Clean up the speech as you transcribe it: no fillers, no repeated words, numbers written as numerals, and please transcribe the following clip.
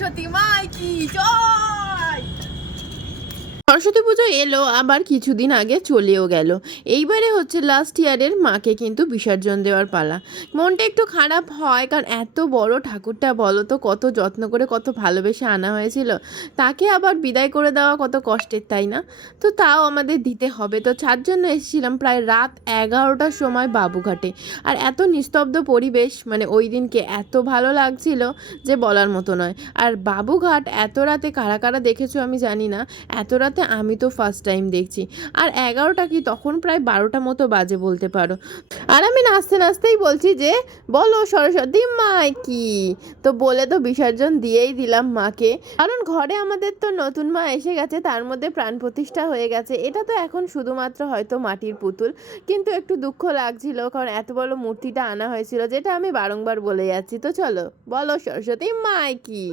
সরস্বতী মাই কি জয়। সরস্বতী পুজো এলো, আবার কিছুদিন আগে চলেও গেল। এইবারে হচ্ছে লাস্ট ইয়ারের মাকে কিন্তু বিসর্জন দেওয়ার পালা। মনটা একটু খারাপ হয়, কারণ এত বড় ঠাকুরটা বলো তো, কত যত্ন করে কত ভালোবেসে আনা হয়েছিল, তাকে আবার বিদায় করে দেওয়া কত কষ্টের, তাই না? তো তাও আমাদের দিতে হবে, তো তার জন্য এসেছিলাম প্রায় রাত 11টার সময় বাবুঘাটে। আর এত নিস্তব্ধ পরিবেশ, মানে ওই দিনকে এত ভালো লাগছিল যে বলার মতো নয়। আর বাবুঘাট এত রাতে কারা কারা দেখেছো আমি জানি না, এত রাতে আমি তো ফার্স্ট টাইম দেখছি। আর 11টা কি, তখন প্রায় 12টা মতো বাজে বলতে পারো। আর আমি নাচতে নাচতেই বলছি যে বলো সরস্বতী মাই কি, তো বলে তো বিসর্জন দিয়েই দিলাম মাকে। কারণ ঘরে আমাদের তো নতুন মা এসে গেছে, তার মধ্যে প্রাণ প্রতিষ্ঠা হয়ে গেছে। এটা তো এখন শুধুমাত্র হয়তো মাটির পুতুল, কিন্তু একটু দুঃখ লাগছিল, কারণ এত বড় মূর্তিটা আনা হয়েছিল, যেটা আমি বারংবার বলে যাচ্ছি। তো চলো বলো সরস্বতী মাই কি।